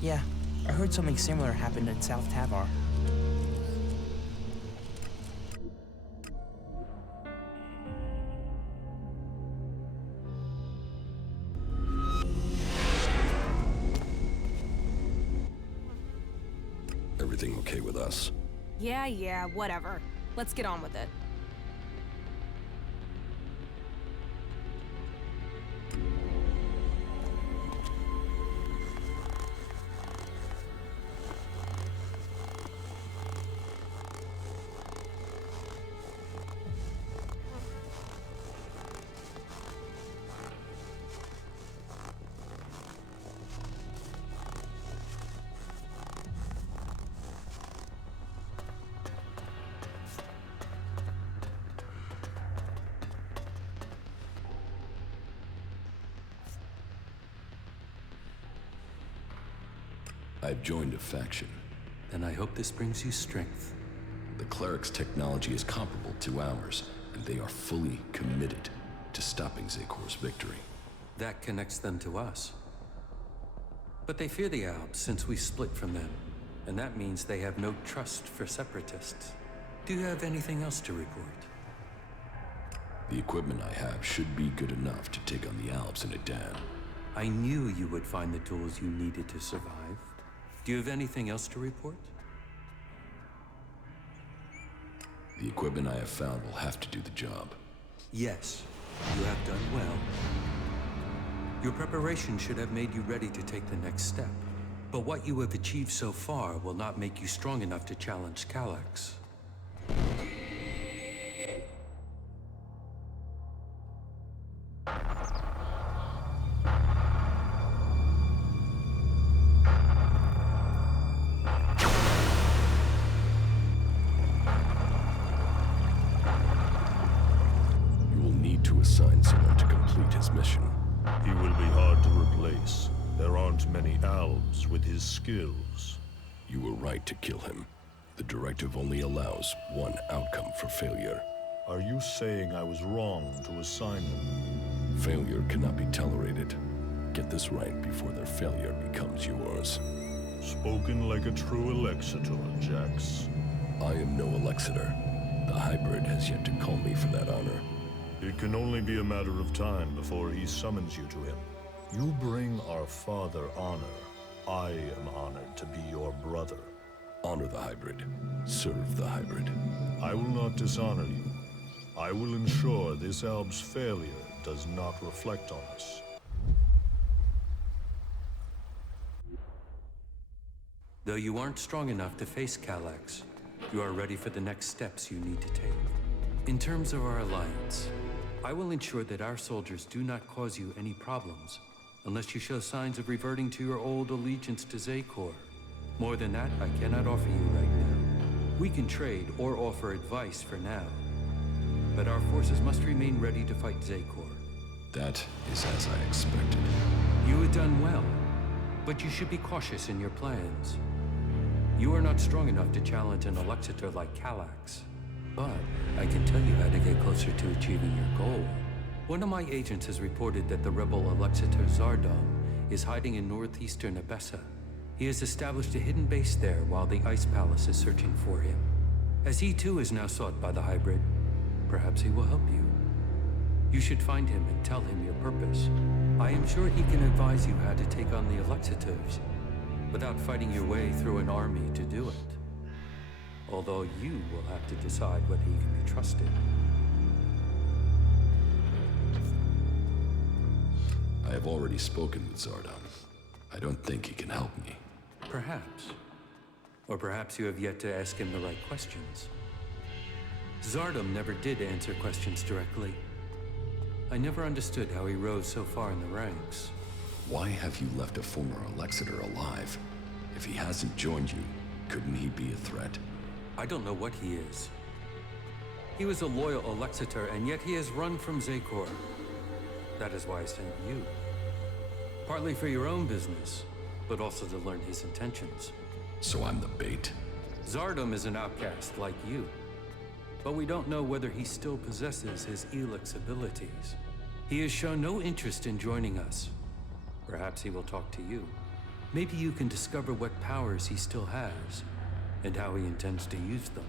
Yeah, I heard something similar happened in South Tavar. Everything okay with us? Yeah, whatever. Let's get on with it. I've joined a faction. And I hope this brings you strength. The cleric's technology is comparable to ours, and they are fully committed to stopping Zekor's victory. That connects them to us. But they fear the Alps since we split from them, and that means they have no trust for separatists. Do you have anything else to report? The equipment I have should be good enough to take on the Alps in a dam. I knew you would find the tools you needed to survive. Do you have anything else to report? The equipment I have found will have to do the job. Yes, you have done well. Your preparation should have made you ready to take the next step. But what you have achieved so far will not make you strong enough to challenge ELEX. Assign someone to complete his mission. He will be hard to replace. There aren't many Albs with his skills. You were right to kill him. The directive only allows one outcome for failure. Are you saying I was wrong to assign him? Failure cannot be tolerated. Get this right before their failure becomes yours. Spoken like a true Alexitor, Jax. I am no Alexitor. The hybrid has yet to call me for that honor. It can only be a matter of time before he summons you to him. You bring our father honor. I am honored to be your brother. Honor the hybrid. Serve the hybrid. I will not dishonor you. I will ensure this Alb's failure does not reflect on us. Though you aren't strong enough to face ELEX, you are ready for the next steps you need to take. In terms of our alliance, I will ensure that our soldiers do not cause you any problems, unless you show signs of reverting to your old allegiance to Zekor. More than that, I cannot offer you right now. We can trade or offer advice for now, but our forces must remain ready to fight Zekor. That is as I expected. You have done well, but you should be cautious in your plans. You are not strong enough to challenge an Alexitor like ELEX. But I can tell you how to get closer to achieving your goal. One of my agents has reported that the rebel Alexitor Zardom is hiding in northeastern Abessa. He has established a hidden base there while the Ice Palace is searching for him. As he too is now sought by the hybrid, perhaps he will help you. You should find him and tell him your purpose. I am sure he can advise you how to take on the Alexitors, without fighting your way through an army to do it. Although you will have to decide whether he can be trusted. I have already spoken with Zardom. I don't think he can help me. Perhaps. Or perhaps you have yet to ask him the right questions. Zardom never did answer questions directly. I never understood how he rose so far in the ranks. Why have you left a former Alexitor alive? If he hasn't joined you, couldn't he be a threat? I don't know what he is. He was a loyal Alexitor, and yet he has run from Zekor. That is why I sent you. Partly for your own business, but also to learn his intentions. So I'm the bait? Zardom is an outcast like you. But we don't know whether he still possesses his ELEX abilities. He has shown no interest in joining us. Perhaps he will talk to you. Maybe you can discover what powers he still has, and how he intends to use them.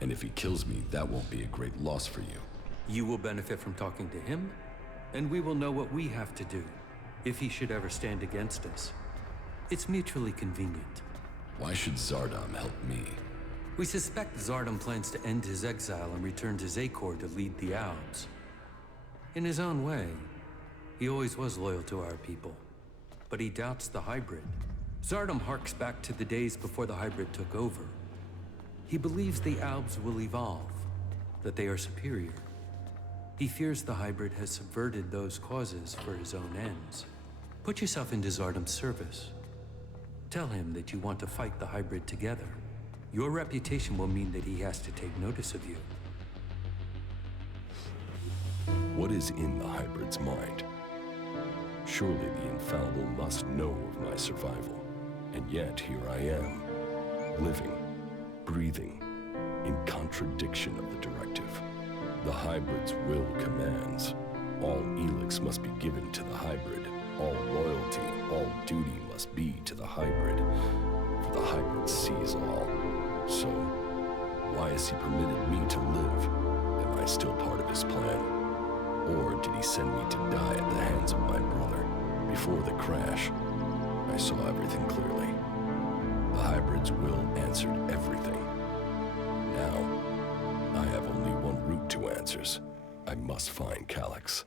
And if he kills me, that won't be a great loss for you. You will benefit from talking to him, and we will know what we have to do, if he should ever stand against us. It's mutually convenient. Why should Zardom help me? We suspect Zardom plans to end his exile and return to Zakor to lead the Albs. In his own way, he always was loyal to our people, but he doubts the hybrid. Zardom harks back to the days before the hybrid took over. He believes the Albs will evolve, that they are superior. He fears the hybrid has subverted those causes for his own ends. Put yourself into Zardom's service. Tell him that you want to fight the hybrid together. Your reputation will mean that he has to take notice of you. What is in the hybrid's mind? Surely the infallible must know of my survival. And yet here I am, living, breathing, in contradiction of the directive. The hybrid's will commands. All ELEX must be given to the hybrid. All loyalty, all duty must be to the hybrid. For the hybrid sees all. So, why has he permitted me to live? Am I still part of his plan? Or did he send me to die at the hands of my brother? Before the crash, I saw everything clearly. The hybrid's will answered everything. Now, I have only one route to answers. I must find Calyx.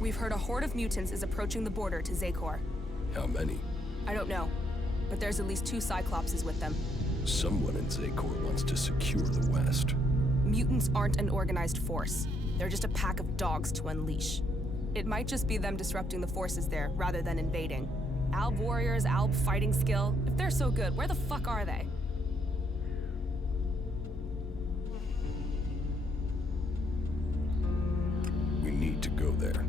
We've heard a horde of mutants is approaching the border to Zakor. How many? I don't know, but there's at least 2 Cyclopses with them. Someone in Zakor wants to secure the West. Mutants aren't an organized force. They're just a pack of dogs to unleash. It might just be them disrupting the forces there, rather than invading. Alb warriors, Alb fighting skill. If they're so good, where the fuck are they? We need to go there.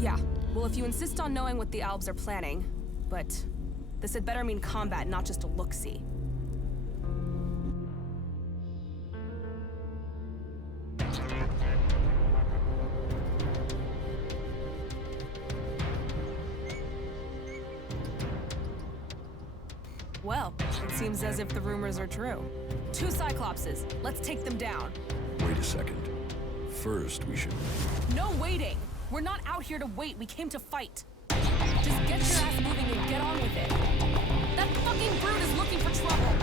Yeah, well if you insist on knowing what the Albs are planning, but this had better mean combat, not just a look-see. Well, it seems as if the rumors are true. 2 Cyclopses, let's take them down. Wait a second. First, we should... No waiting! We're not out here to wait, we came to fight. Just get your ass moving and get on with it. That fucking brute is looking for trouble!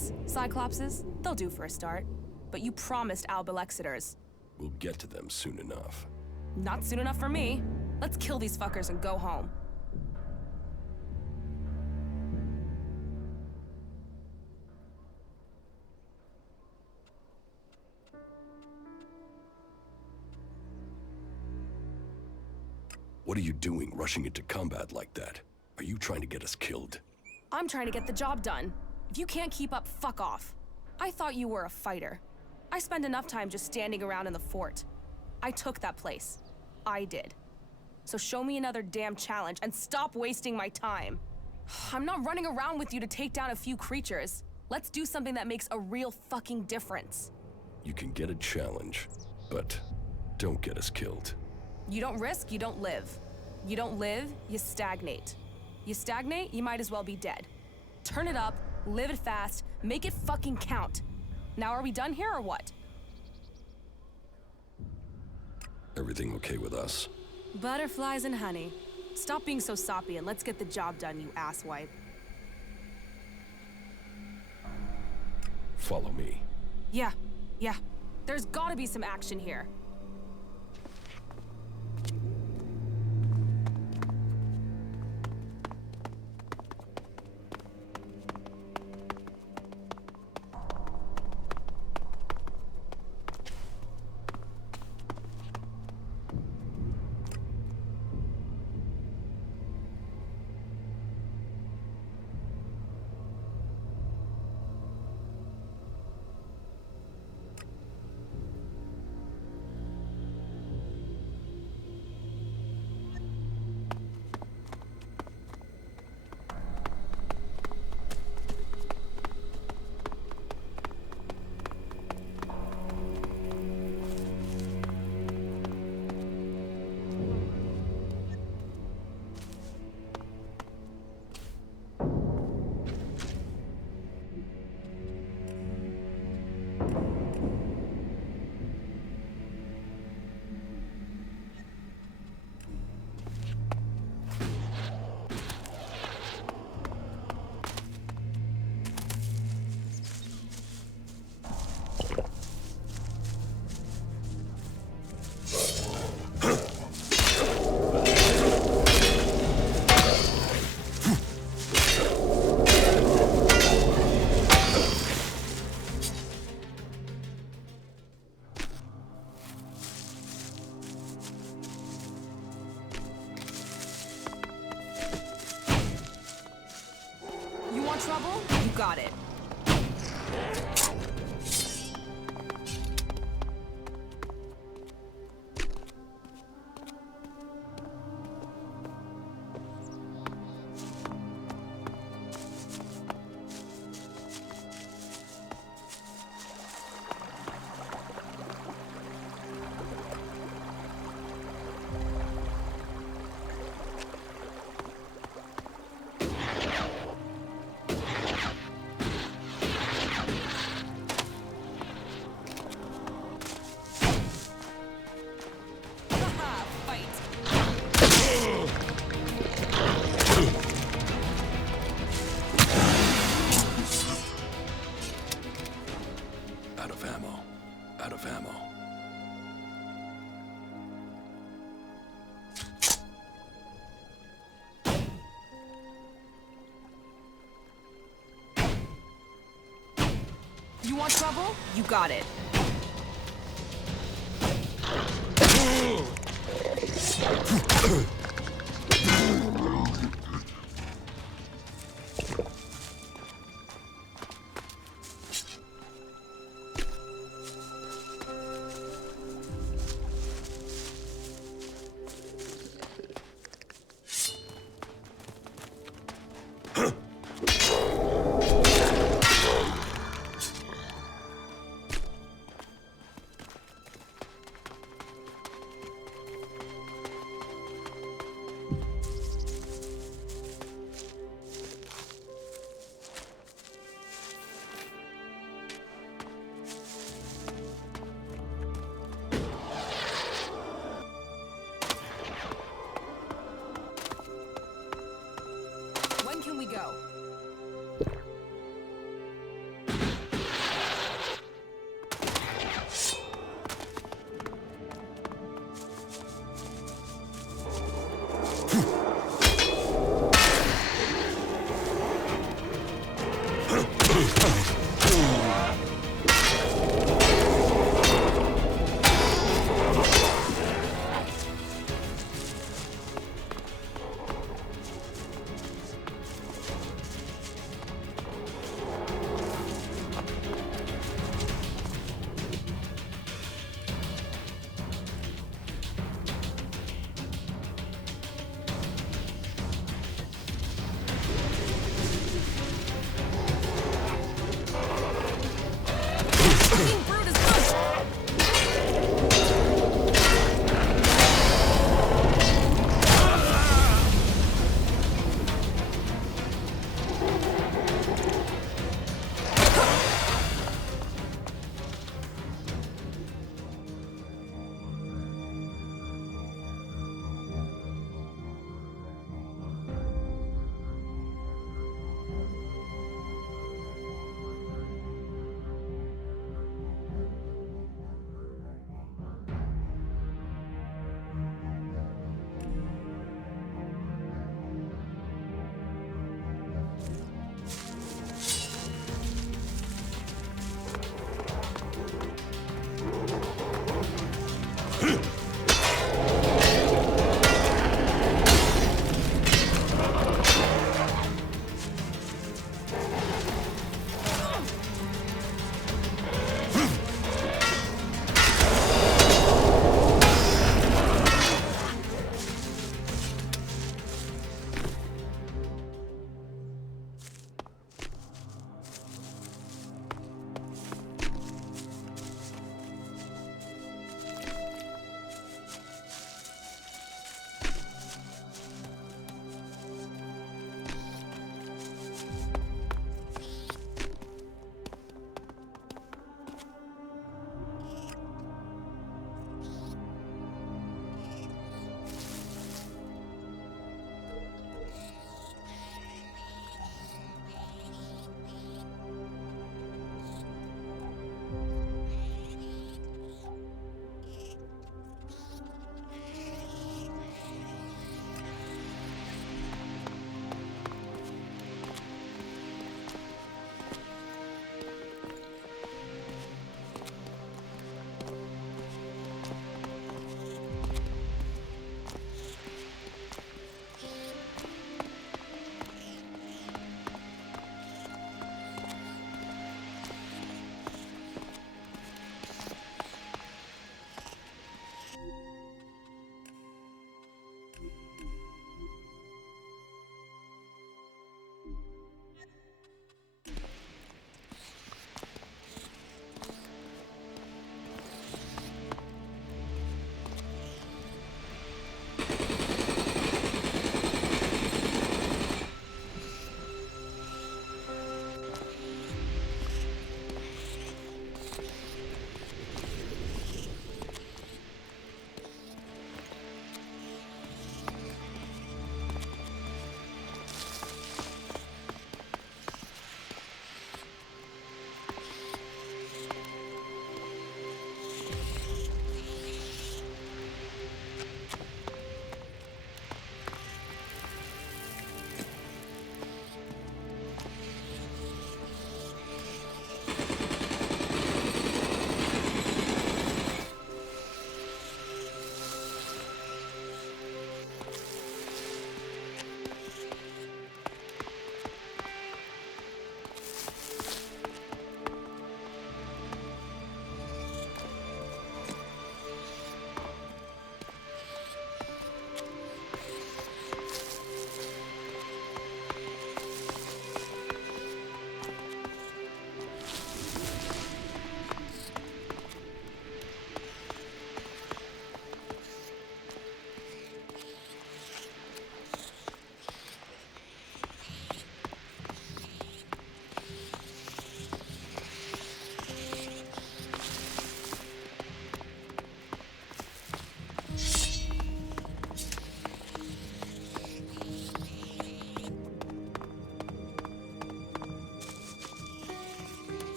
Titans, Cyclopses, they'll do for a start. But you promised Alexiters. We'll get to them soon enough. Not soon enough for me. Let's kill these fuckers and go home. What are you doing, rushing into combat like that? Are you trying to get us killed? I'm trying to get the job done. If you can't keep up, fuck off. I thought you were a fighter. I spend enough time just standing around in the fort. I took that place. I did. So show me another damn challenge and stop wasting my time. I'm not running around with you to take down a few creatures. Let's do something that makes a real fucking difference. You can get a challenge, but don't get us killed. You don't risk, you don't live. You don't live, you stagnate. You stagnate, you might as well be dead. Turn it up, live it fast, make it fucking count. Now are we done here or what? Everything okay with us? Butterflies and honey. Stop being so soppy and let's get the job done, you asswipe. Follow me. Yeah. There's gotta be some action here. Trouble? You got it. Out of ammo. You want trouble? You got it.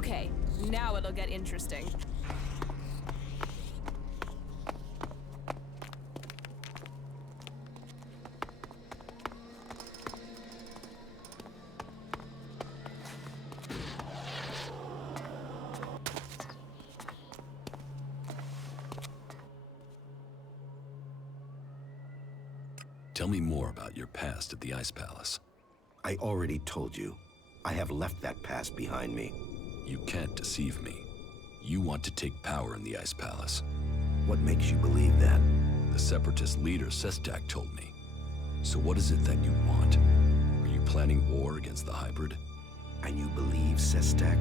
Okay, now it'll get interesting. Tell me more about your past at the Ice Palace. I already told you. I have left that past behind me. You can't deceive me. You want to take power in the Ice Palace. What makes you believe that? The Separatist leader, Sestak, told me. So what is it that you want? Are you planning war against the hybrid? And you believe Sestak?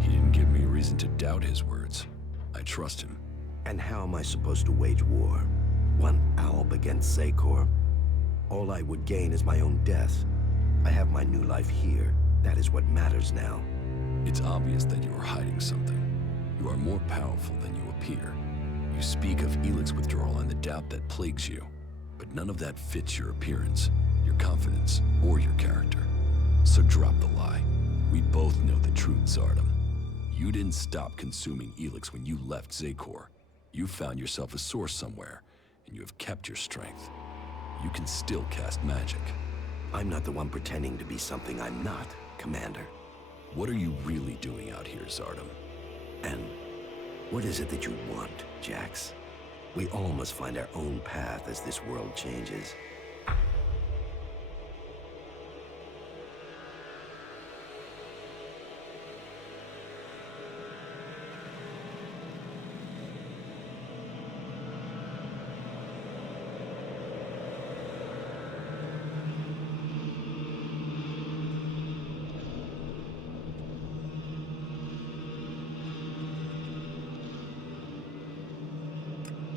He didn't give me a reason to doubt his words. I trust him. And how am I supposed to wage war? One alb against Zekor? All I would gain is my own death. I have my new life here. That is what matters now. It's obvious that you are hiding something. You are more powerful than you appear. You speak of ELEX withdrawal and the doubt that plagues you. But none of that fits your appearance, your confidence, or your character. So drop the lie. We both know the truth, Zardom. You didn't stop consuming ELEX when you left Zekor. You found yourself a source somewhere, and you have kept your strength. You can still cast magic. I'm not the one pretending to be something I'm not, Commander. What are you really doing out here, Zardom? And what is it that you want, Jax? We all must find our own path as this world changes.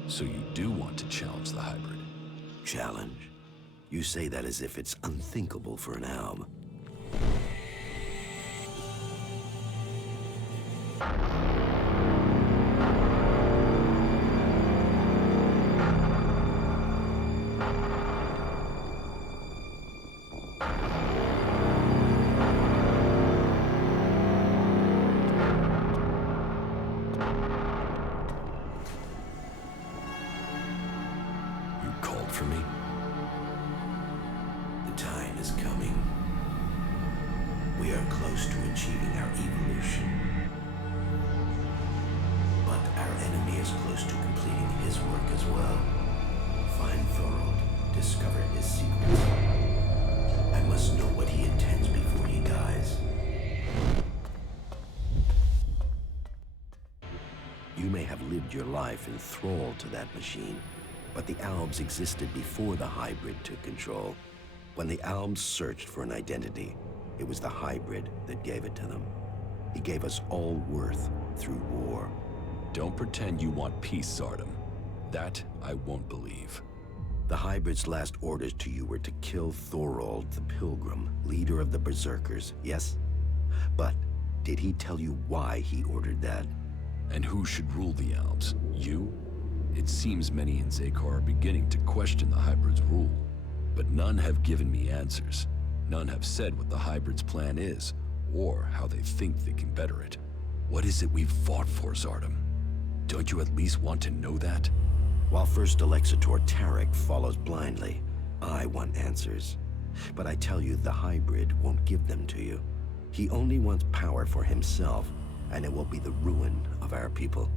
So you do want to challenge the hybrid? Challenge? You say that as if it's unthinkable for an alb. For me? The time is coming. We are close to achieving our evolution. But our enemy is close to completing his work as well. Find Thorold, discover his secrets. I must know what he intends before he dies. You may have lived your life in thrall to that machine. But the Albs existed before the hybrid took control. When the Albs searched for an identity, it was the hybrid that gave it to them. He gave us all worth through war. Don't pretend you want peace, Zardom. That I won't believe. The hybrid's last orders to you were to kill Thorold the Pilgrim, leader of the Berserkers, yes? But did he tell you why he ordered that? And who should rule the Albs? You? It seems many in Zekor are beginning to question the hybrid's rule, but none have given me answers. None have said what the hybrid's plan is, or how they think they can better it. What is it we've fought for, Zardom? Don't you at least want to know that? While First Alexitor Tarek follows blindly, I want answers. But I tell you, the hybrid won't give them to you. He only wants power for himself, and it will be the ruin of our people.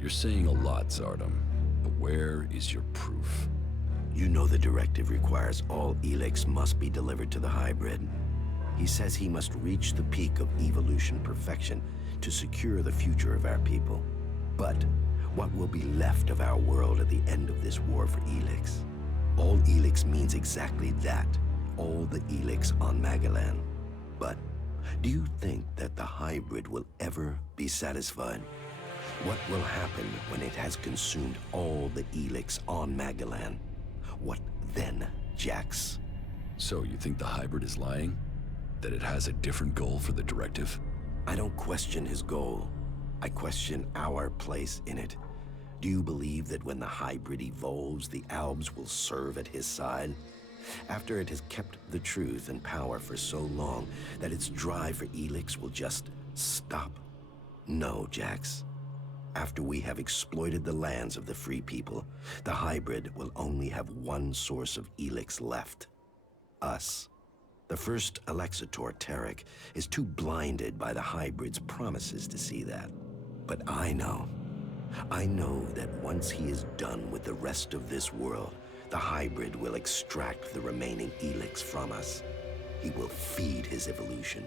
You're saying a lot, Zardom, but where is your proof? You know the directive requires all ELEX must be delivered to the hybrid. He says he must reach the peak of evolution perfection to secure the future of our people. But what will be left of our world at the end of this war for ELEX? All ELEX means exactly that, all the ELEX on Magalan. But do you think that the hybrid will ever be satisfied? What will happen when it has consumed all the ELEX on Magalan? What then, Jax? So you think the hybrid is lying? That it has a different goal for the directive? I don't question his goal. I question our place in it. Do you believe that when the hybrid evolves, the Albs will serve at his side? After it has kept the truth and power for so long that its drive for ELEX will just stop? No, Jax. After we have exploited the lands of the free people, the hybrid will only have one source of ELEX left. Us. The first Alexitor, Tarek, is too blinded by the hybrid's promises to see that. But I know that once he is done with the rest of this world, the hybrid will extract the remaining ELEX from us. He will feed his evolution.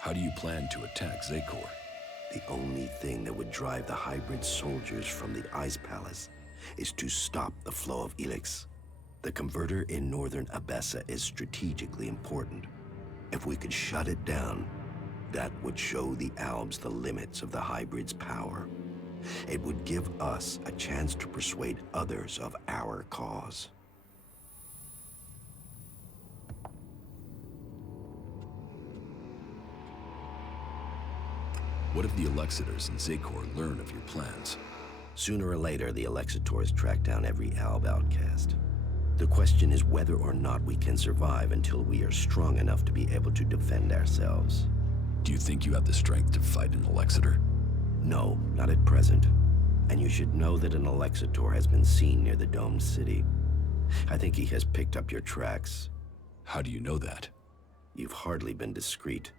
How do you plan to attack Zakor? The only thing that would drive the hybrid soldiers from the Ice Palace is to stop the flow of ELEX. The converter in northern Abessa is strategically important. If we could shut it down, that would show the Albs the limits of the hybrid's power. It would give us a chance to persuade others of our cause. What if the Alexitors and Zakor learn of your plans? Sooner or later, the Alexitors track down every Alb outcast. The question is whether or not we can survive until we are strong enough to be able to defend ourselves. Do you think you have the strength to fight an Alexitor? No, not at present. And you should know that an Alexitor has been seen near the domed city. I think he has picked up your tracks. How do you know that? You've hardly been discreet.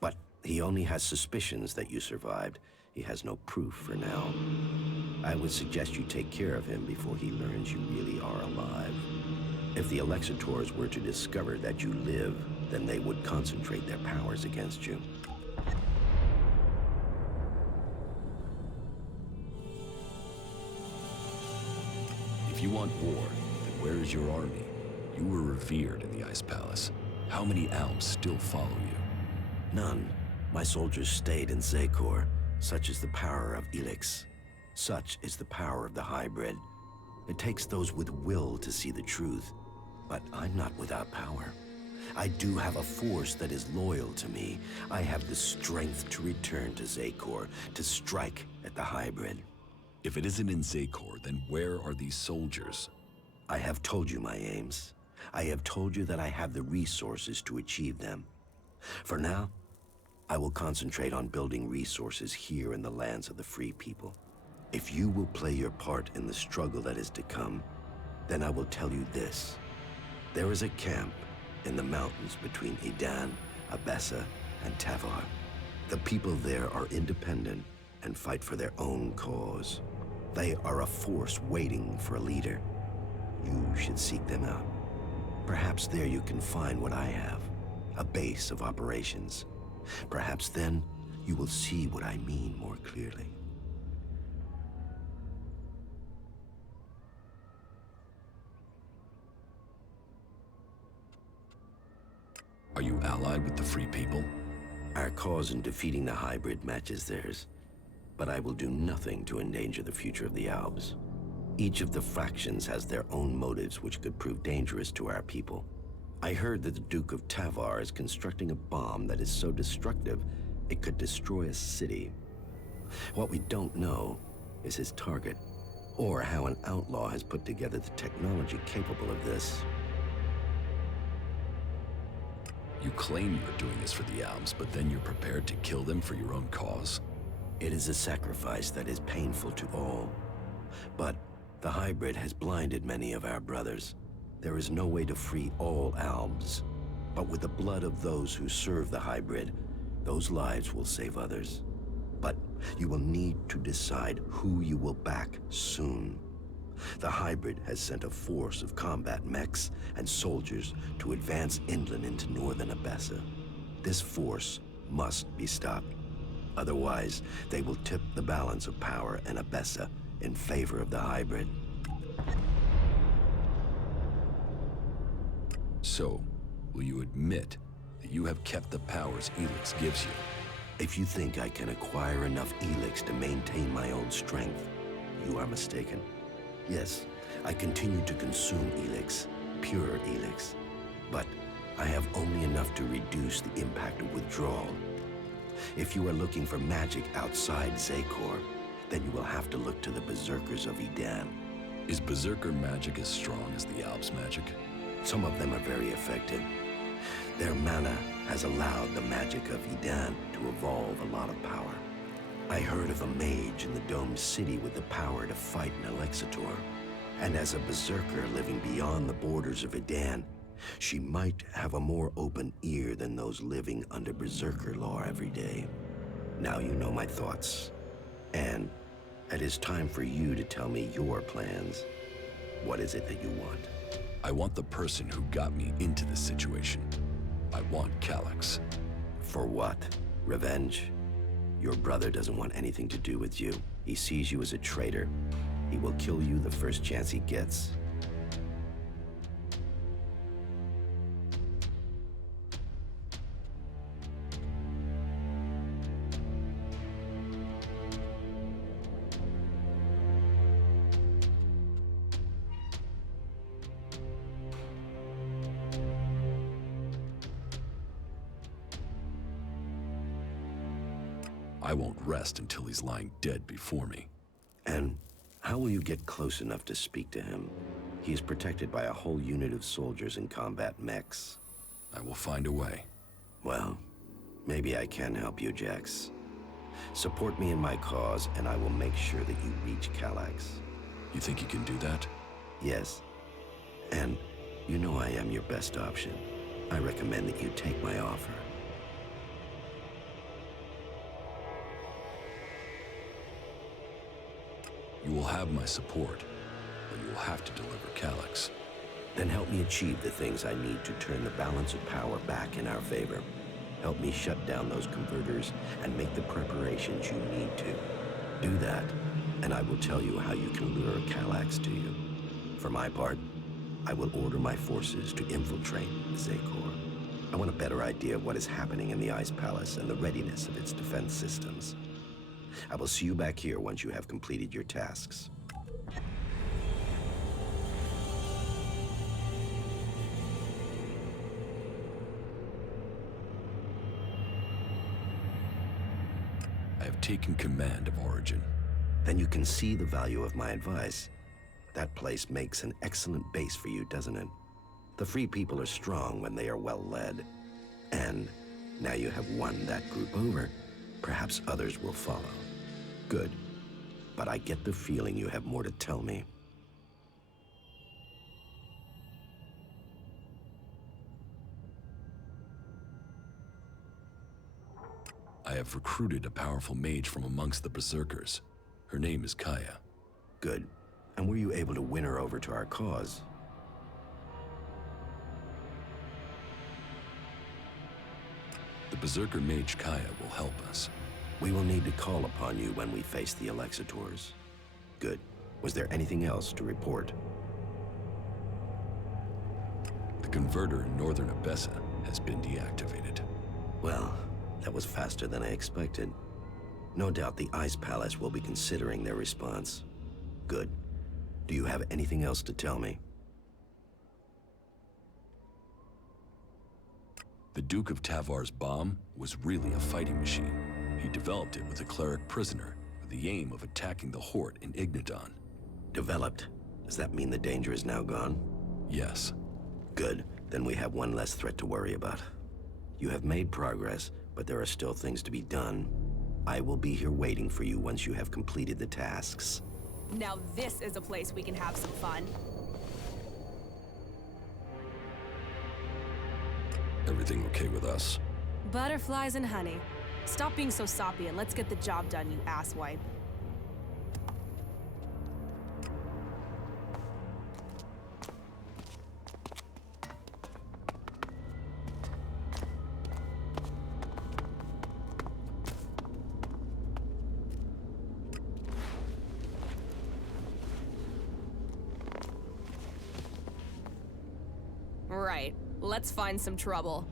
But he only has suspicions that you survived. He has no proof for now. I would suggest you take care of him before he learns you really are alive. If the Alexitors were to discover that you live, then they would concentrate their powers against you. If you want war, then where is your army? You were revered in the Ice Palace. How many Albs still follow you? None. My soldiers stayed in Zakor. Such is the power of ELEX. Such is the power of the hybrid. It takes those with will to see the truth. But I'm not without power. I do have a force that is loyal to me. I have the strength to return to Zakor, to strike at the hybrid. If it isn't in Zakor, then where are these soldiers? I have told you my aims. I have told you that I have the resources to achieve them. For now, I will concentrate on building resources here in the lands of the free people. If you will play your part in the struggle that is to come, then I will tell you this. There is a camp in the mountains between Idan, Abessa, and Tavar. The people there are independent and fight for their own cause. They are a force waiting for a leader. You should seek them out. Perhaps there you can find what I have, a base of operations. Perhaps then you will see what I mean more clearly. Are you allied with the Free People? Our cause in defeating the hybrid matches theirs, but I will do nothing to endanger the future of the Albs. Each of the factions has their own motives which could prove dangerous to our people. I heard that the Duke of Tavar is constructing a bomb that is so destructive it could destroy a city. What we don't know is his target, or how an outlaw has put together the technology capable of this. You claim you are doing this for the Albs, but then you're prepared to kill them for your own cause? It is a sacrifice that is painful to all. But the hybrid has blinded many of our brothers. There is no way to free all Albs. But with the blood of those who serve the hybrid, those lives will save others. But You will need to decide who you will back soon. The hybrid has sent a force of combat mechs and soldiers to advance inland into northern Abessa. This force must be stopped. Otherwise, they will tip the balance of power in Abessa in favor of the hybrid. So, will you admit that you have kept the powers ELEX gives you? If you think I can acquire enough ELEX to maintain my own strength, you are mistaken. Yes, I continue to consume ELEX, pure ELEX, but I have only enough to reduce the impact of withdrawal. If you are looking for magic outside Zakor, then you will have to look to the Berserkers of Edan. Is Berserker magic as strong as the Alps magic? Some of them are very effective. Their mana has allowed the magic of Edan to evolve a lot of power. I heard of a mage in the domed city with the power to fight an Alexitor. And as a berserker living beyond the borders of Edan, she might have a more open ear than those living under berserker law every day. Now you know my thoughts. And it is time for you to tell me your plans. What is it that you want? I want the person who got me into this situation. I want Calyx. For what? Revenge? Your brother doesn't want anything to do with you. He sees you as a traitor. He will kill you the first chance he gets. I won't rest until he's lying dead before me. And how will you get close enough to speak to him? He is protected by a whole unit of soldiers and combat mechs. I will find a way. Well, maybe I can help you, Jax. Support me in my cause, and I will make sure that you reach Calyx. You think you can do that? Yes. And you know I am your best option. I recommend that you take my offer. You will have my support, but you will have to deliver Calyx. Then help me achieve the things I need to turn the balance of power back in our favor. Help me shut down those converters and make the preparations you need to. Do that, and I will tell you how you can lure Calyx to you. For my part, I will order my forces to infiltrate Zakor. I want a better idea of what is happening in the Ice Palace and the readiness of its defense systems. I will see you back here once you have completed your tasks. I have taken command of Origin. Then you can see the value of my advice. That place makes an excellent base for you, doesn't it? The Free People are strong when they are well led. And now you have won that group over, perhaps others will follow. Good. But I get the feeling you have more to tell me. I have recruited a powerful mage from amongst the Berserkers. Her name is Kaya. Good. And were you able to win her over to our cause? The Berserker mage Kaya will help us. We will need to call upon you when we face the Alexitors. Good. Was there anything else to report? The converter in northern Abessa has been deactivated. Well, that was faster than I expected. No doubt the Ice Palace will be considering their response. Good. Do you have anything else to tell me? The Duke of Tavar's bomb was really a fighting machine. He developed it with a cleric prisoner with the aim of attacking the Horde in Ignadon. Developed? Does that mean the danger is now gone? Yes. Good. Then we have one less threat to worry about. You have made progress, but there are still things to be done. I will be here waiting for you once you have completed the tasks. Now this is a place we can have some fun. Everything okay with us? Butterflies and honey. Stop being so soppy and let's get the job done, you asswipe. Right. Let's find some trouble.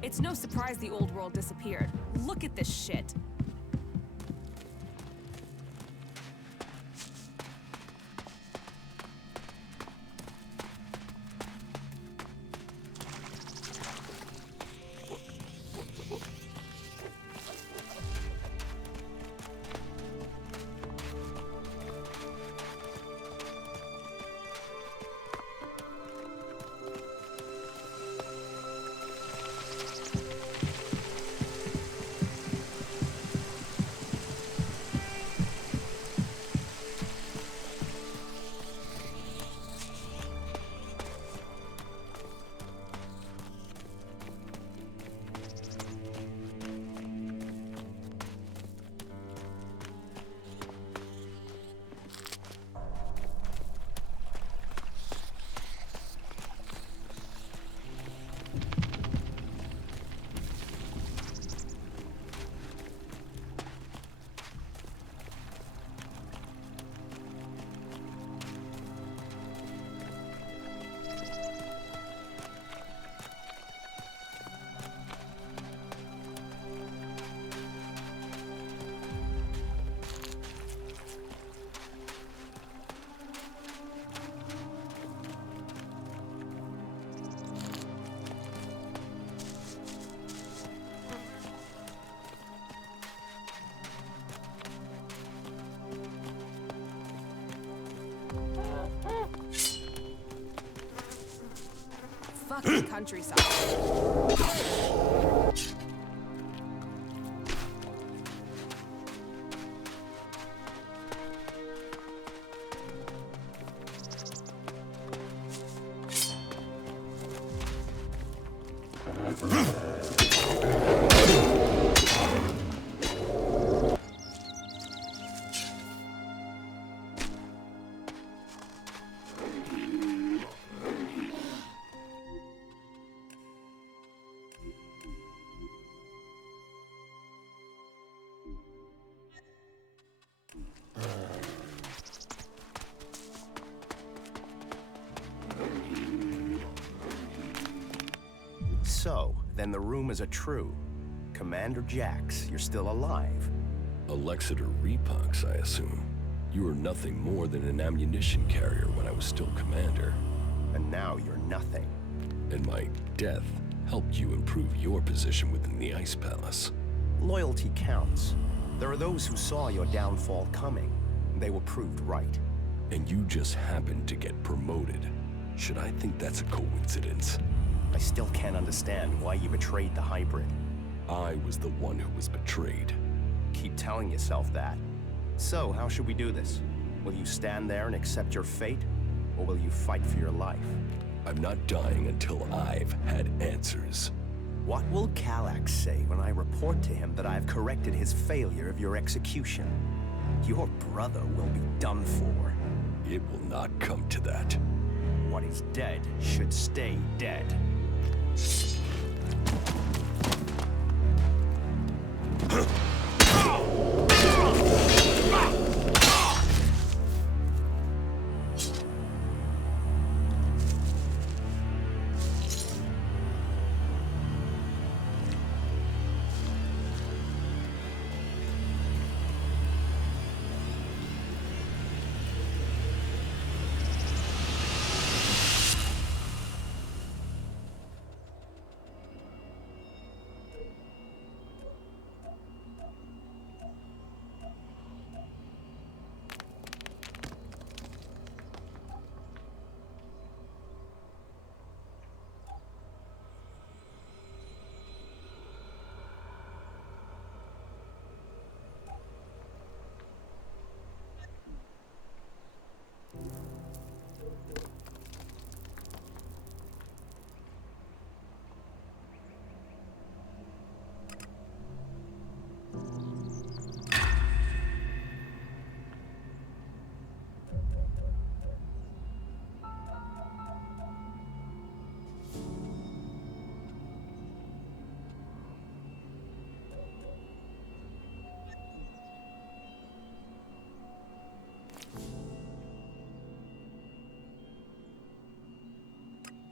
It's no surprise the old world disappeared. Look at this shit. Fucking countryside. And the rumors are true. Commander Jax, you're still alive. Alexeter Repox, I assume. You were nothing more than an ammunition carrier when I was still commander. And now you're nothing. And my death helped you improve your position within the Ice Palace. Loyalty counts. There are those who saw your downfall coming. They were proved right. And you just happened to get promoted. Should I think that's a coincidence? I still can't understand why you betrayed the hybrid. I was the one who was betrayed. Keep telling yourself that. So, how should we do this? Will you stand there and accept your fate? Or will you fight for your life? I'm not dying until I've had answers. What will Kallax say when I report to him that I've corrected his failure of your execution? Your brother will be done for. It will not come to that. What is dead should stay dead.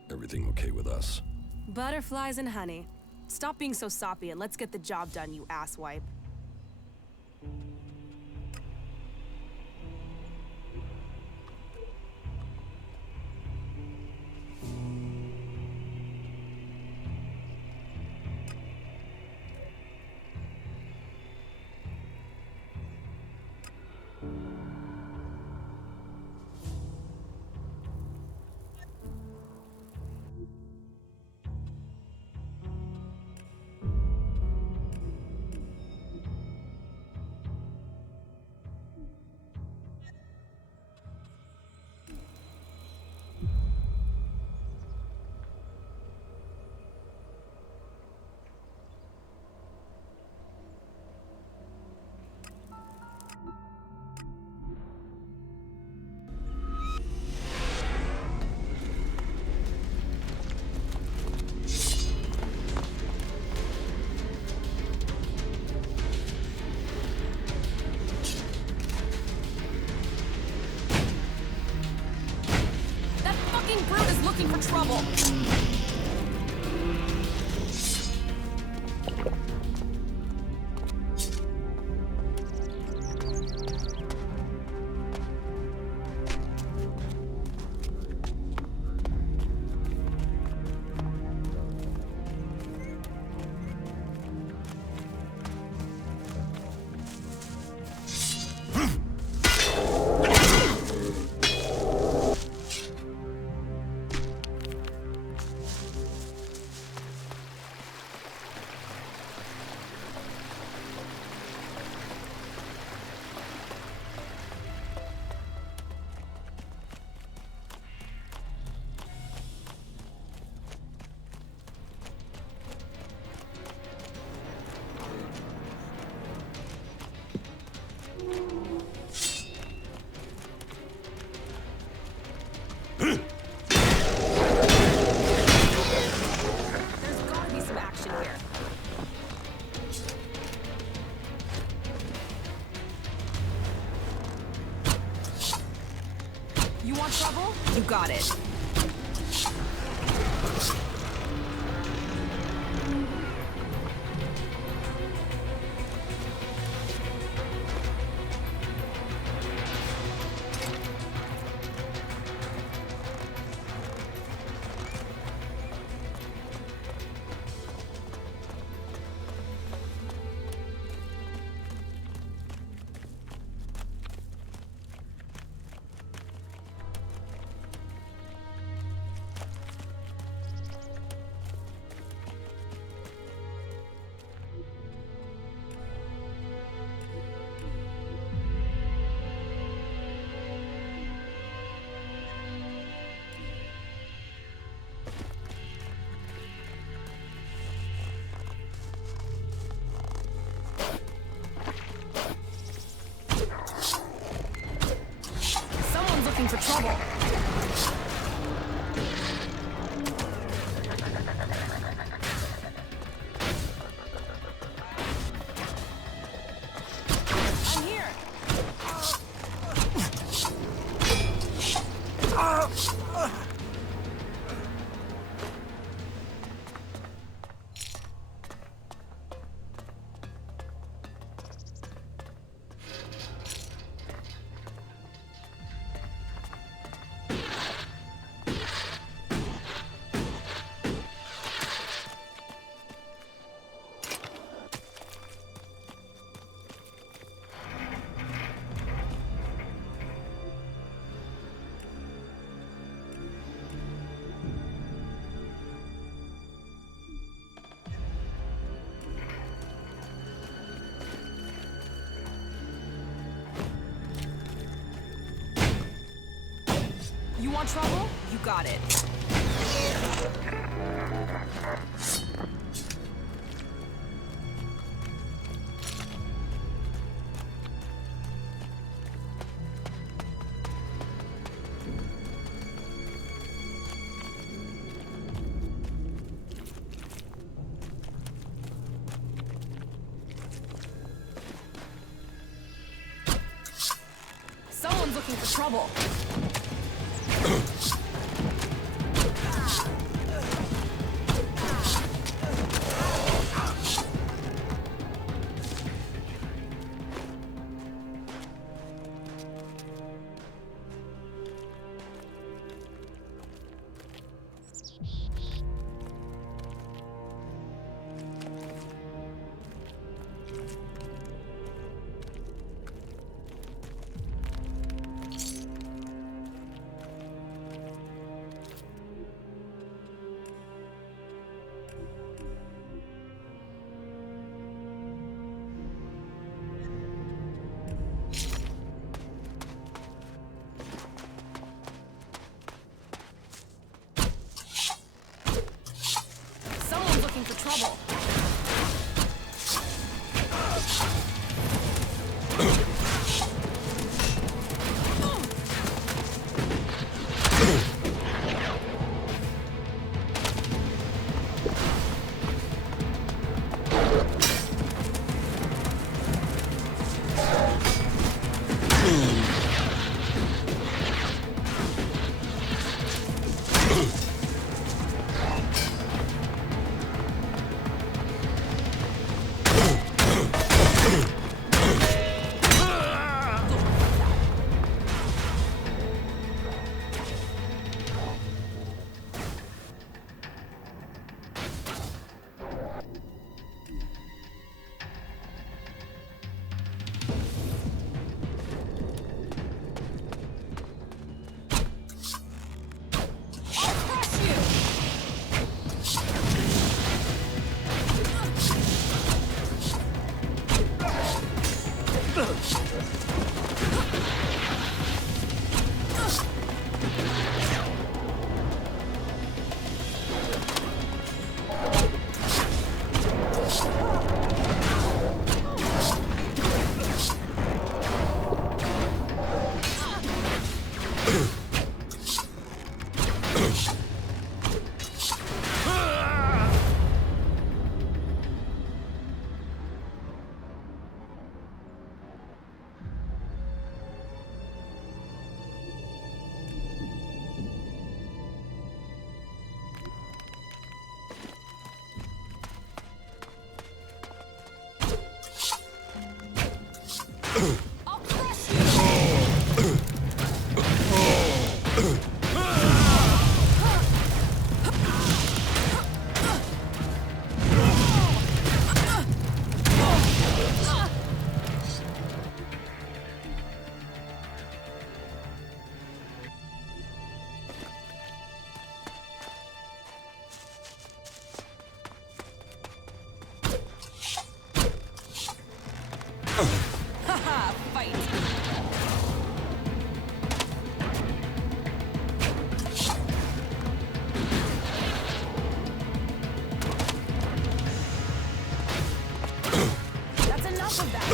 Everything okay with us? Butterflies and honey. Stop being so soppy and let's get the job done, you asswipe. Looking for trouble. You want trouble? You got it. want trouble? You got it. Someone's looking for trouble. Looking for trouble. Haha, fight! That's enough of that!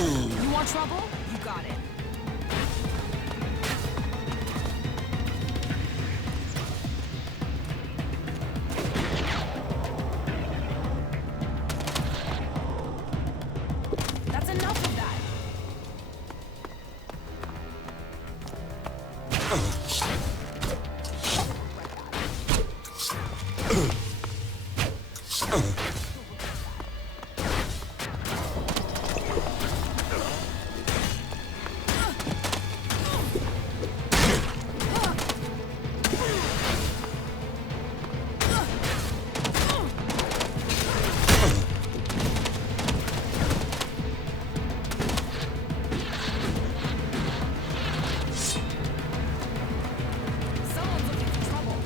You want trouble? You got it. Someone's looking for trouble.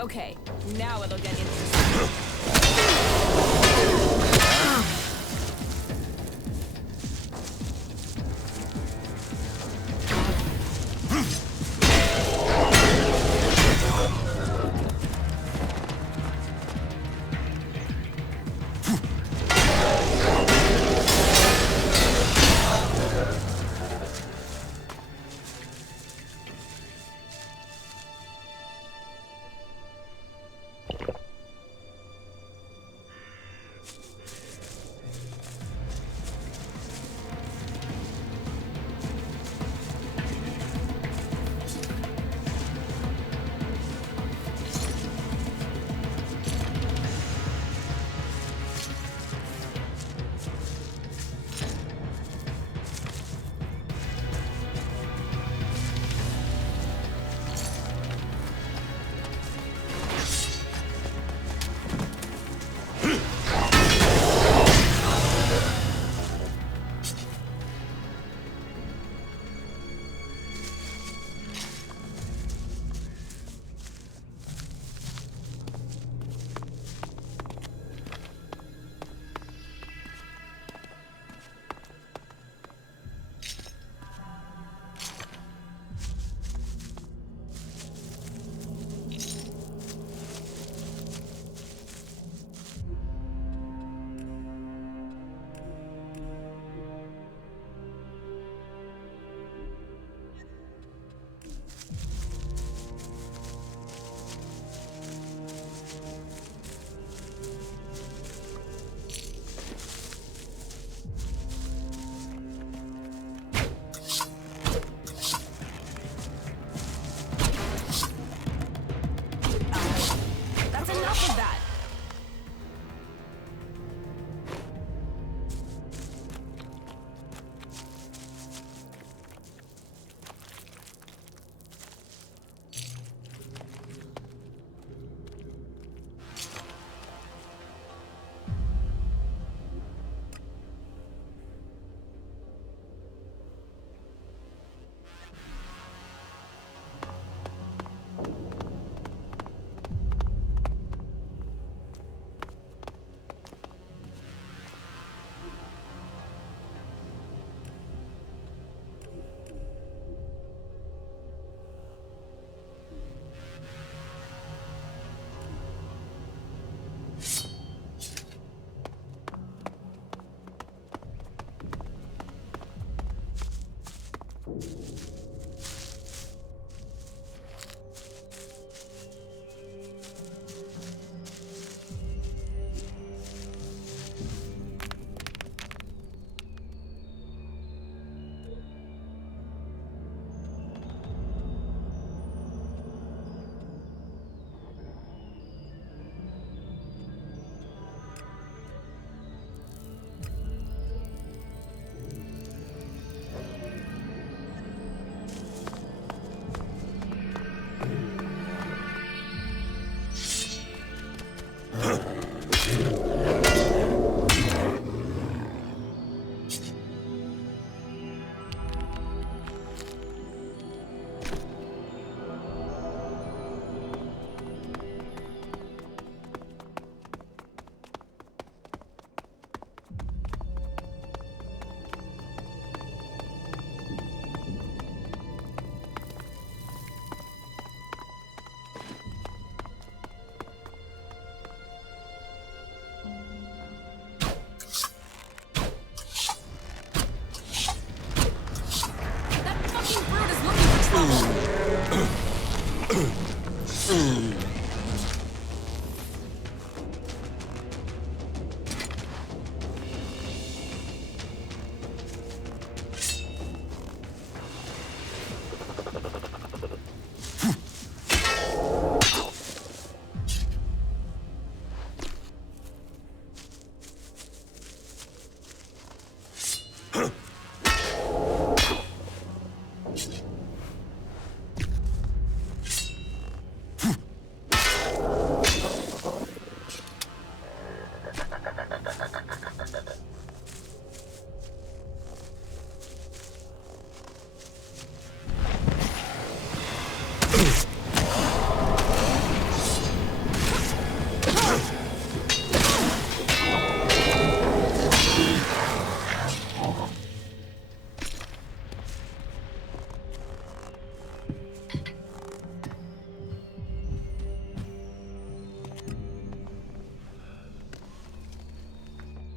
Okay, now it'll get interesting.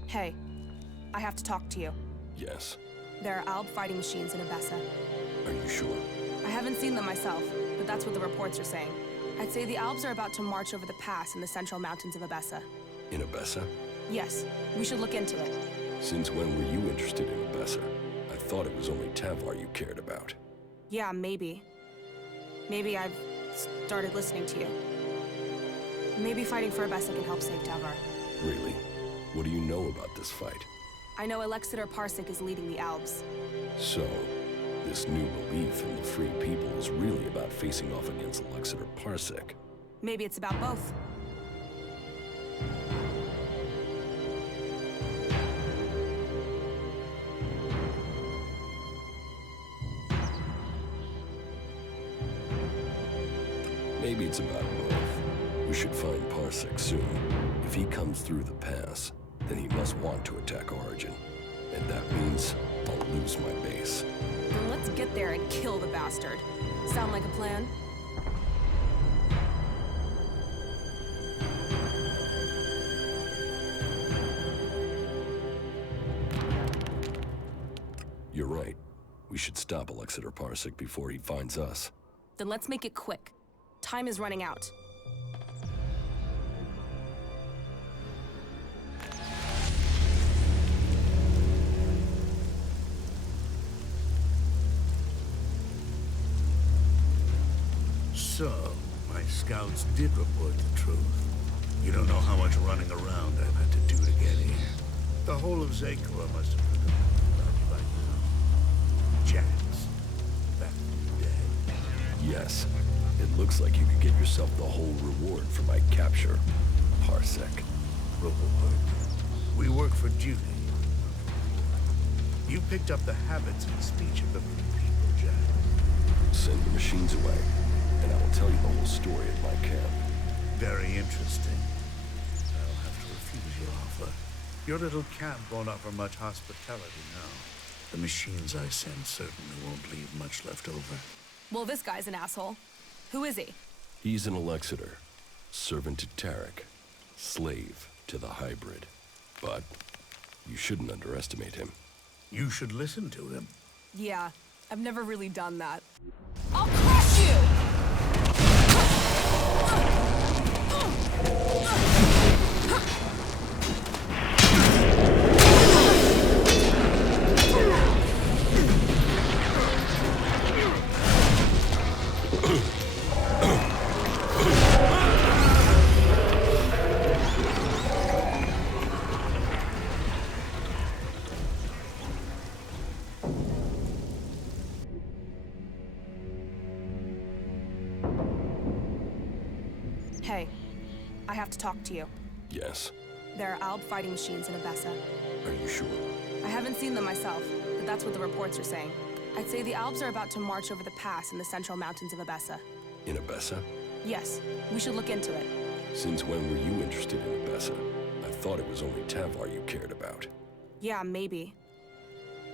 Hey, I have to talk to you. Yes. There are ALB fighting machines in Abessa. Are you sure? I haven't seen them myself, but that's what the reports are saying. I'd say the ALBs are about to march over the pass in the central mountains of Abessa. In Abessa? Yes, we should look into it. Since when were you interested in Abessa? I thought it was only Tavar you cared about. Yeah, maybe. Maybe I've started listening to you. Maybe fighting for Abessa can help save Tavar. Really? What do you know about this fight? I know Alexander Parsec is leading the ALBs. So, this new belief in the free people is really about facing off against Alexander Parsec. Maybe it's about both. Maybe it's about both. We should find Parsec soon. If he comes through the pass, then he must want to attack Origin. And that means I'll lose my base. Then let's get there and kill the bastard. Sound like a plan? You're right. We should stop Alexander Parsec before he finds us. Then let's make it quick. Time is running out. So, my scouts did report the truth. You don't know how much running around I've had to do to get here. The whole of Zakor must have forgotten about you by now. Jax, back dead. Yes. It looks like you could get yourself the whole reward for my capture, Parsec. Reward. We work for duty. You picked up the habits and speech of the people, Jax. Send the machines away, and I will tell you the whole story at my camp. Very interesting. I'll have to refuse your offer. Your little camp won't offer much hospitality now. The machines I send certainly won't leave much left over. Well, this guy's an asshole. Who is he? He's an Alexander, servant to Tarek, slave to the hybrid. But you shouldn't underestimate him. You should listen to him. Yeah, I've never really done that. I'll crush you! Hey, I have to talk to you. Yes. There are ALB fighting machines in Abessa. Are you sure? I haven't seen them myself, but that's what the reports are saying. I'd say the ALBs are about to march over the pass in the central mountains of Abessa. In Abessa? Yes, we should look into it. Since when were you interested in Abessa? I thought it was only Tavar you cared about. Yeah, maybe.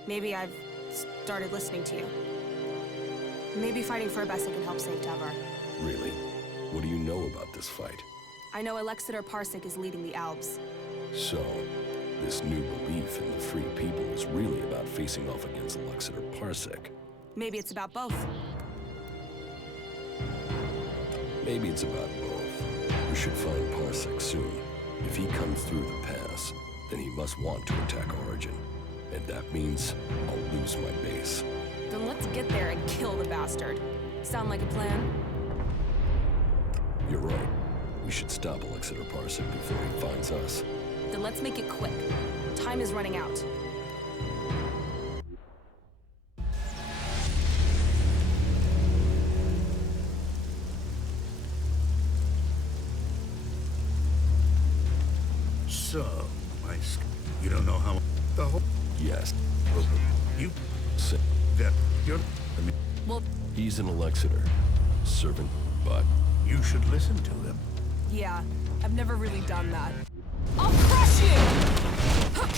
Maybe I've started listening to you. Maybe fighting for Abessa can help save Tavar. Really? What do you know about this fight? I know Alexander Parsec is leading the ALBs. So, this new belief in the free people is really about facing off against Alexander Parsec. Maybe it's about both. Maybe it's about both. We should find Parsec soon. If he comes through the pass, then he must want to attack Origin. And that means I'll lose my base. Then let's get there and kill the bastard. Sound like a plan? You're right. We should stop Alexander Parsec before he finds us. Then let's make it quick. Time is running out. So, you don't know how the whole... Yes. You Say, that you're... Well, he's an Elexiter. Servant, but You should listen to him. yeah, I've never really done that. I'll crush you!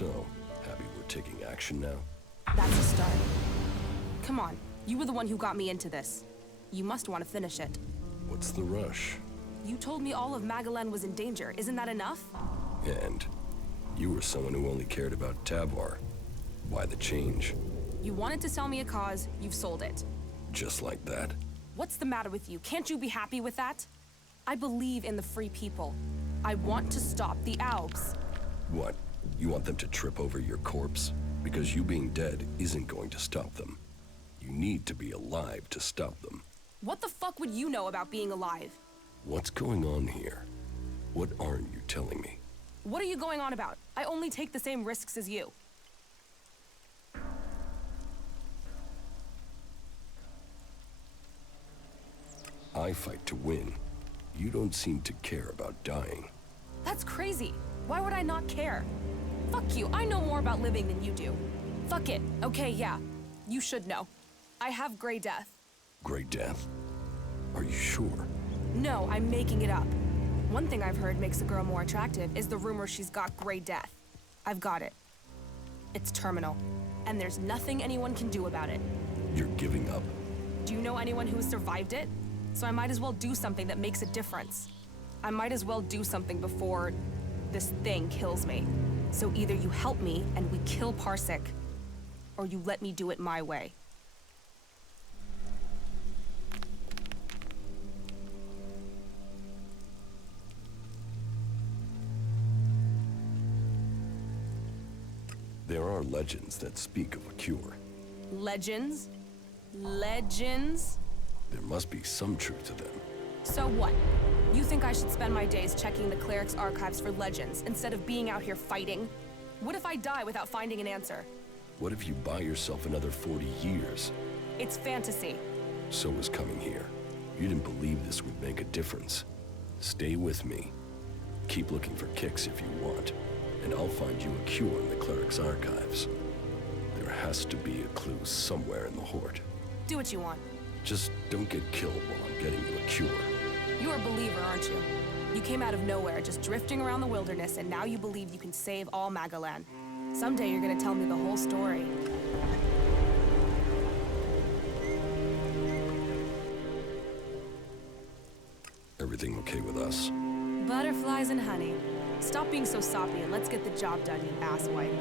so, happy we're taking action now? That's a start. Come on, you were the one who got me into this. You must want to finish it. What's the rush? You told me all of Magalan was in danger. Isn't that enough? And you were someone who only cared about Tavar. Why the change? You wanted to sell me a cause, you've sold it. Just like that? What's the matter with you? Can't you be happy with that? I believe in the free people. I want to stop the Albs. What? You want them to trip over your corpse? Because you being dead isn't going to stop them. You need to be alive to stop them. What the fuck would you know about being alive? What's going on here? What aren't you telling me? What are you going on about? I only take the same risks as you. I fight to win. You don't seem to care about dying. That's crazy. Why would I not care? Fuck you, I know more about living than you do. Fuck it. Okay, yeah. You should know. I have Grey Death. Grey Death? Are you sure? No, I'm making it up. One thing I've heard makes a girl more attractive is the rumor she's got Grey Death. I've got it. It's terminal, and there's nothing anyone can do about it. You're giving up? Do you know anyone who has survived it? So I might as well do something that makes a difference. I might as well do something before this thing kills me. So either you help me and we kill Parsec, or you let me do it my way. There are legends that speak of a cure. Legends? Legends? There must be some truth to them. So what? You think I should spend my days checking the cleric's archives for legends instead of being out here fighting? What if I die without finding an answer? What if you buy yourself another 40 years? It's fantasy. So was coming here. You didn't believe this would make a difference. Stay with me. Keep looking for kicks if you want, and I'll find you a cure in the cleric's archives. There has to be a clue somewhere in the Horde. Do what you want. Just don't get killed while I'm getting you a cure. You're a believer, aren't you? You came out of nowhere, just drifting around the wilderness, and now you believe you can save all Magalan. Someday you're gonna tell me the whole story. Everything okay with us? Butterflies and honey. Stop being so soppy and let's get the job done, you asswipe.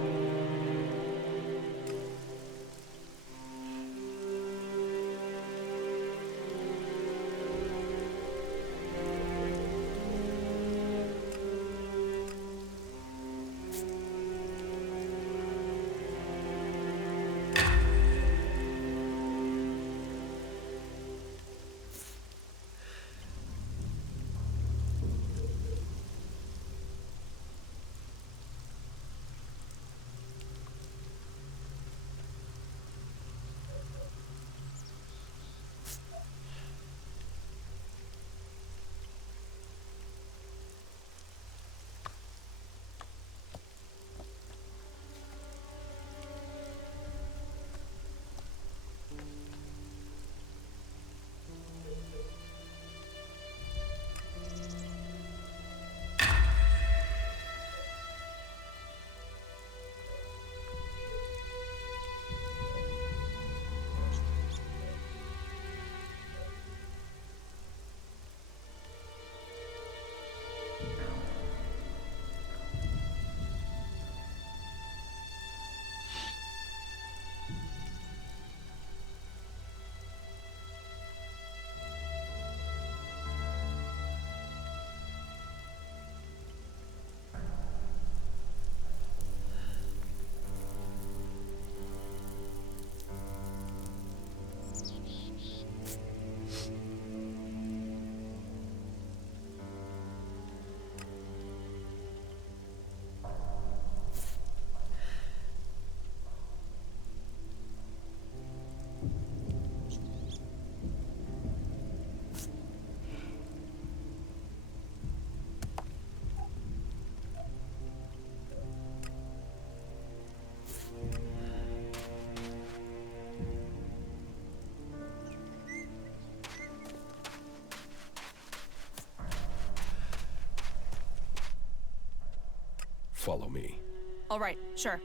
Follow me. All right, sure.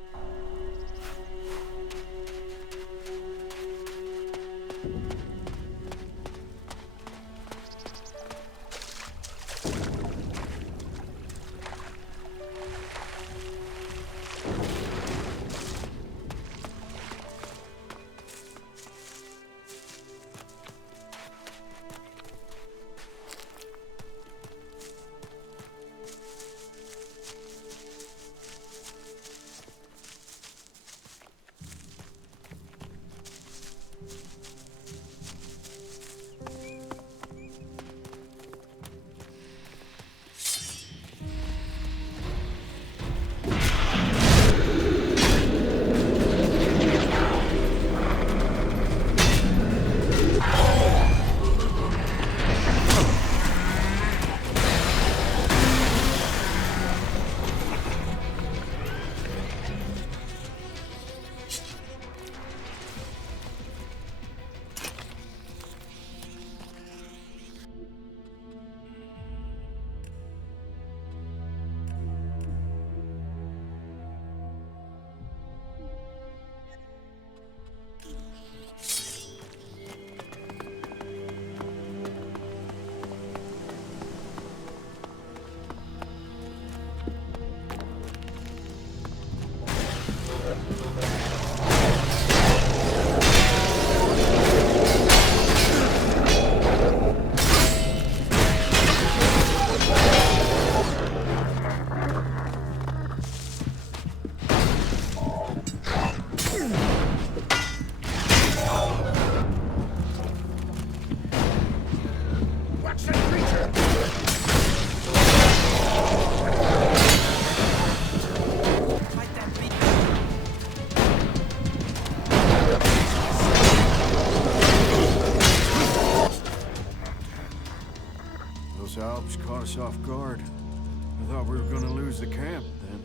Those Alps caught us off guard. I thought we were gonna lose the camp then.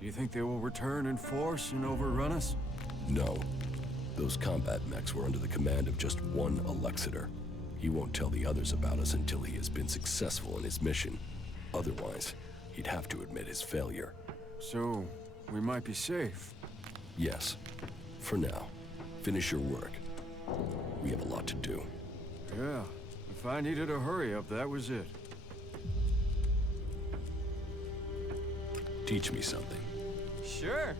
Do you think they will return in force and overrun us? No. Those combat mechs were under the command of just one Alexator. He won't tell the others about us until he has been successful in his mission. Otherwise, he'd have to admit his failure. So, we might be safe. Yes. For now. Finish your work. We have a lot to do. Yeah. If I needed a hurry up, that was it. Teach me something. Sure.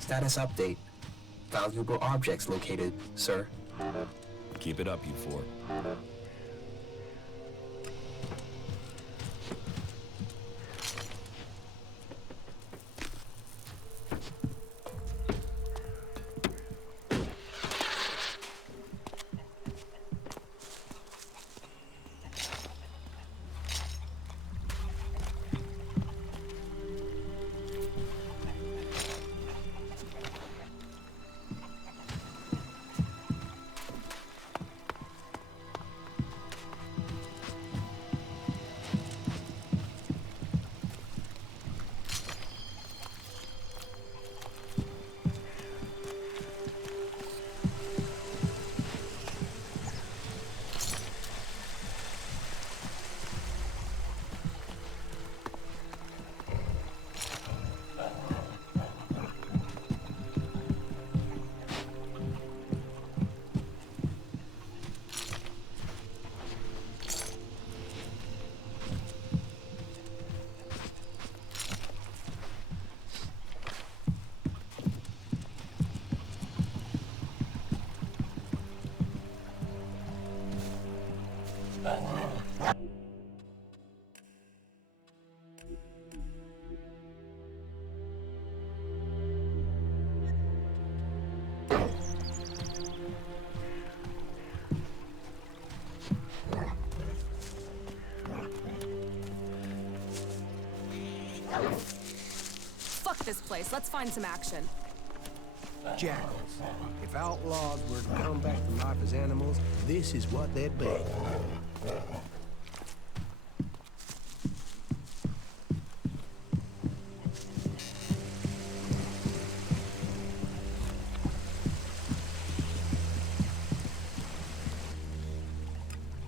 Status update. Valuable objects located, sir. Keep it up, you four. Fuck this place. Let's find some action. Jackals. If outlaws were to come back to life as animals, this is what they'd be.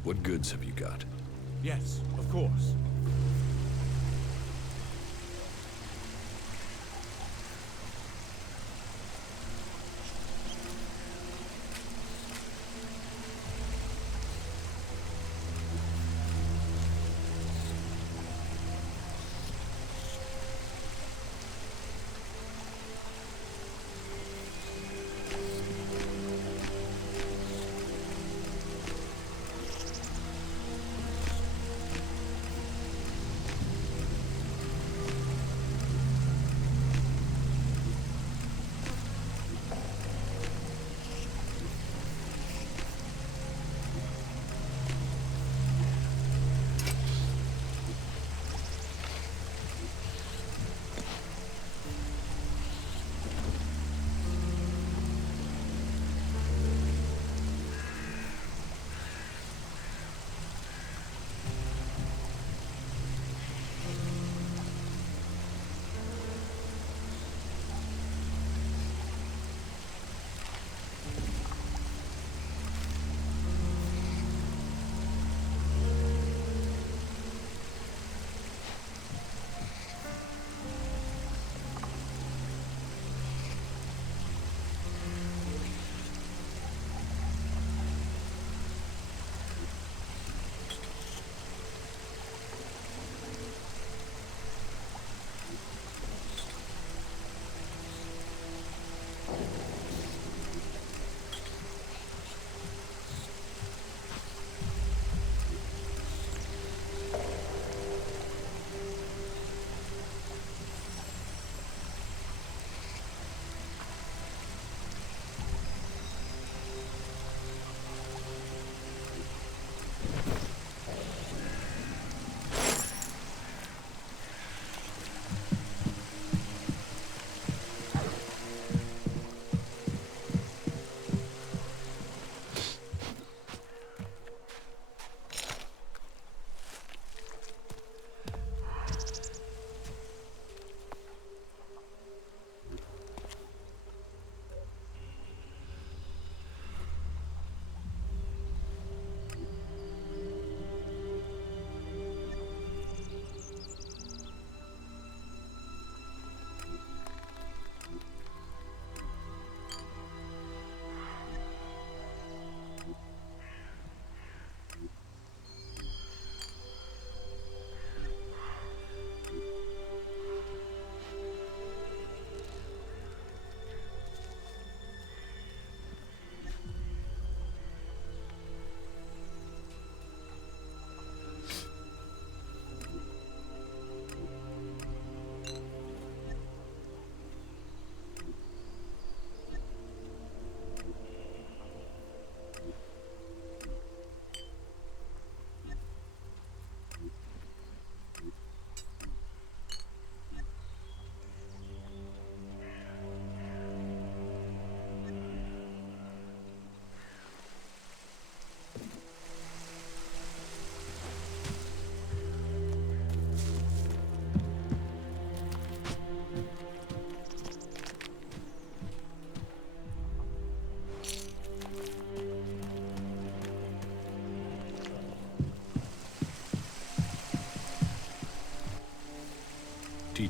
What goods have you got? Yes, of course.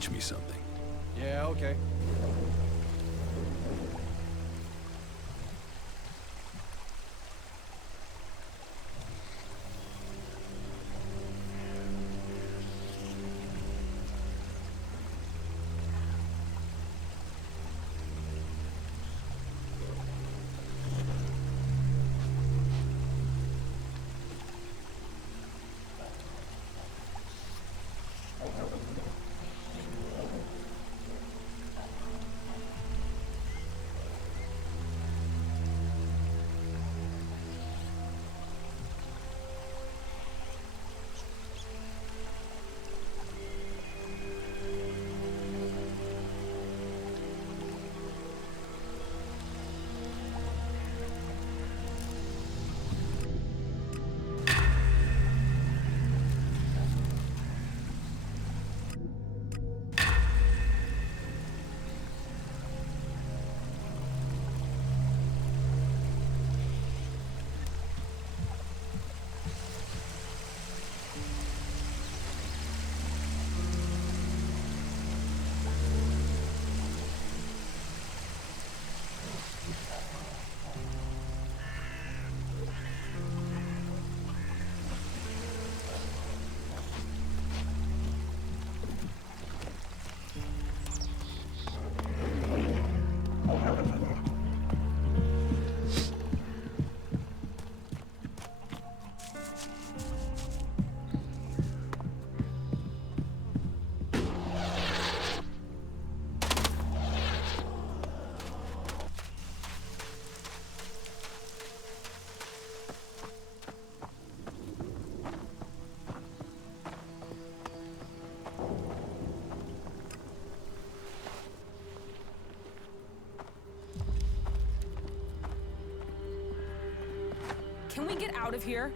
teach me something. Yeah, okay. Can we get out of here?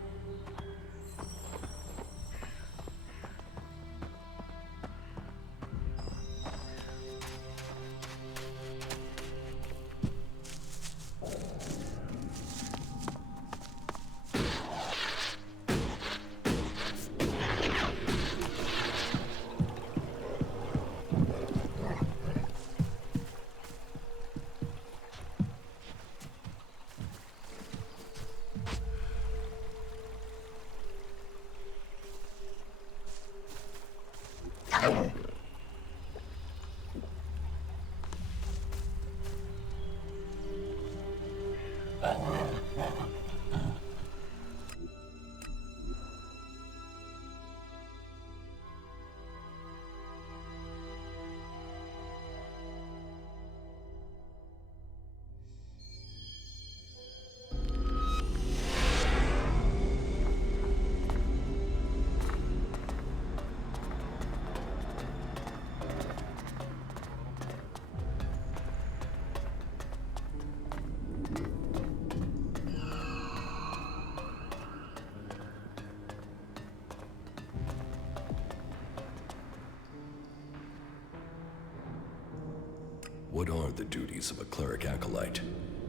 What are the duties of a cleric acolyte?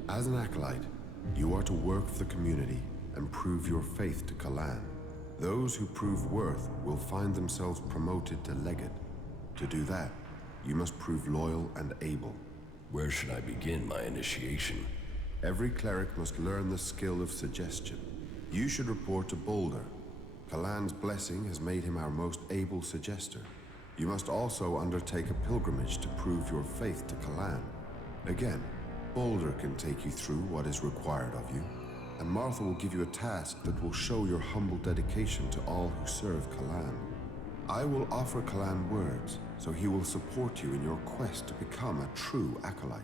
As an acolyte, you are to work for the community and prove your faith to Kalan. Those who prove worth will find themselves promoted to legate. To do that, you must prove loyal and able. Where should I begin my initiation? Every cleric must learn the skill of suggestion. You should report to Boulder. Kalan's blessing has made him our most able suggester. You must also undertake a pilgrimage to prove your faith to Kalan. Again, Boulder can take you through what is required of you, and Martha will give you a task that will show your humble dedication to all who serve Kalan. I will offer Kalan words, so he will support you in your quest to become a true acolyte.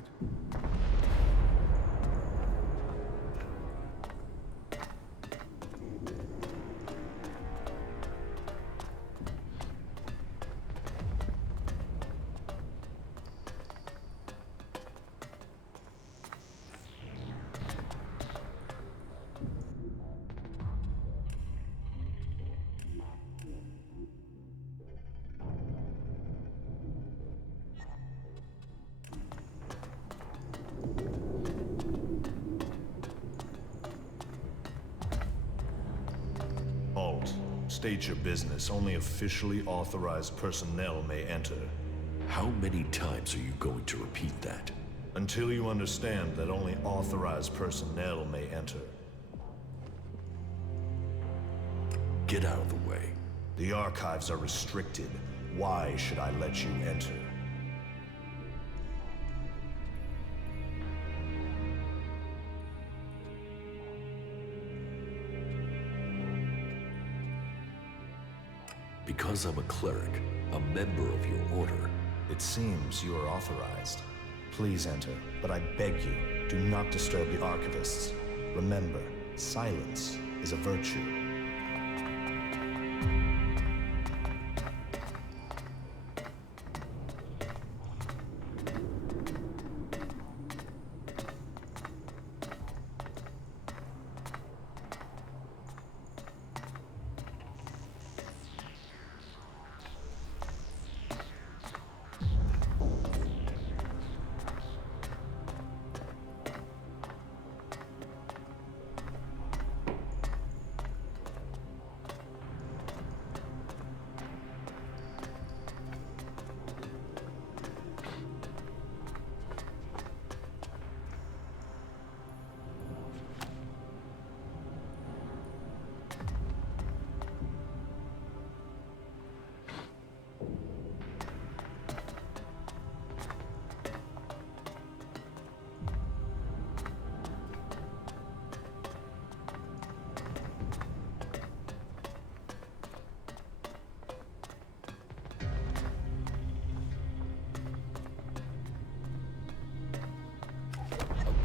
State your business. Only officially authorized personnel may enter. How many times are you going to repeat that? Until you understand that only authorized personnel may enter. Get out of the way. The archives are restricted. Why should I let you enter? Because I'm a cleric, a member of your order. It seems you are authorized. Please enter, but I beg you, do not disturb the archivists. Remember, silence is a virtue.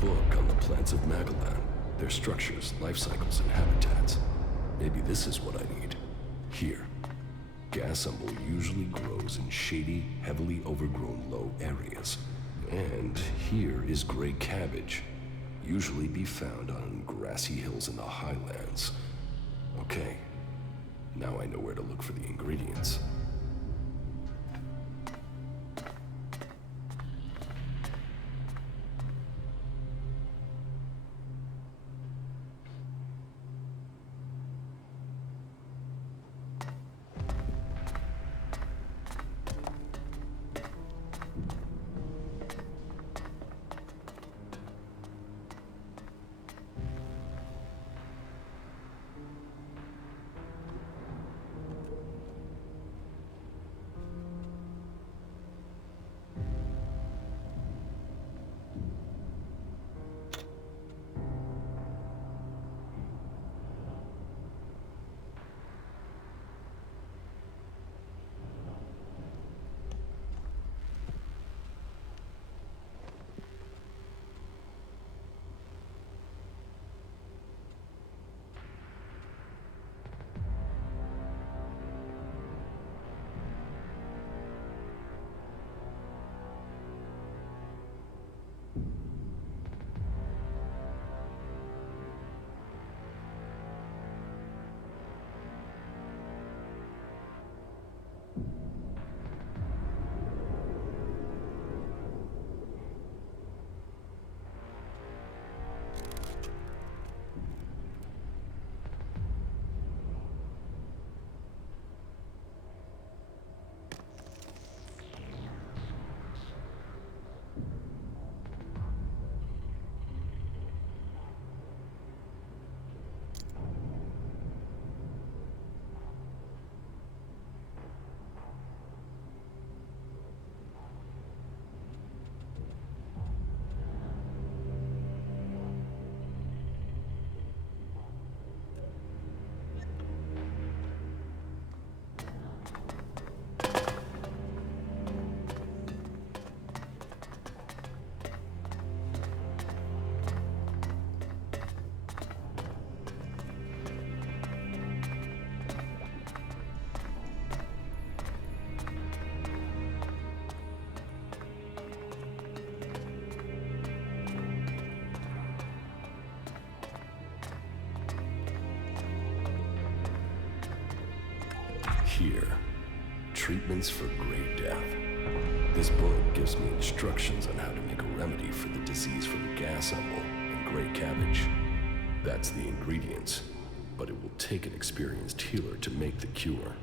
Book on the plants of Magellan, their structures, life cycles, and habitats. Maybe this is what I need. Here. Gasumble usually grows in shady, heavily overgrown low areas. And here is gray cabbage, usually be found on grassy hills in the highlands. Okay, now I know where to look for the ingredients. Here, treatments for Gray Death. This book gives me instructions on how to make a remedy for the disease from Gasumble and Gray Cabbage. That's the ingredients, but it will take an experienced healer to make the cure.